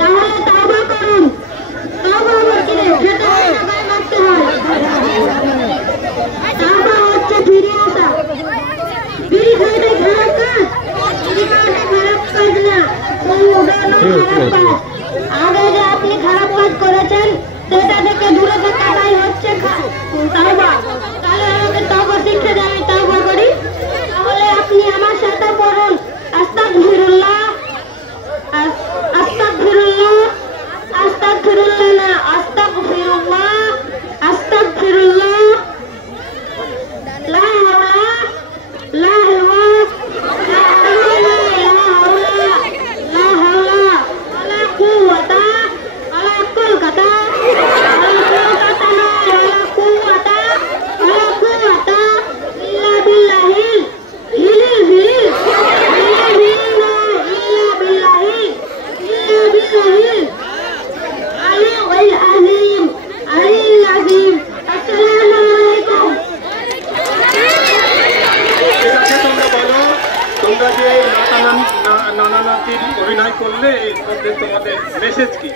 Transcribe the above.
তাহলে তওবা করুন। তওবা হচ্ছে যেটা গায়ে মারতে হয়। তওবা হচ্ছে ফিরে আসা। বিড়ি খাওয়াটা খারাপ কাজ, বিড়ি খাওয়াটা খারাপ কাজ না, খারাপ কাজ। আগে যে আপনি খারাপ কাজ করেছেন সেটা থেকে দূরে থাকাটাই হচ্ছে তওবা। তাহলে আমাকে তওবা শিক্ষা দিয়ে আমি তওবা করি। তাহলে আপনি আমার সাথে পড়ুন, আস্তাগফিরুল্লাহ, আস্তাগফিরুল্লাহ, আস্তাগফিরুল্লাহ না, আস্তাগফিরুল্লাহ, আস্তাগফিরুল্লাহ, লা হাওলা লা হাওলা লা হাওলা ওয়ালা কুওয়াতা ওয়ালা কুওয়াতা ইল্লা বিল্লাহিল তোমরা যে নানা নাতির অভিনয় করলে এর মধ্যে তোমাদের মেসেজ কি?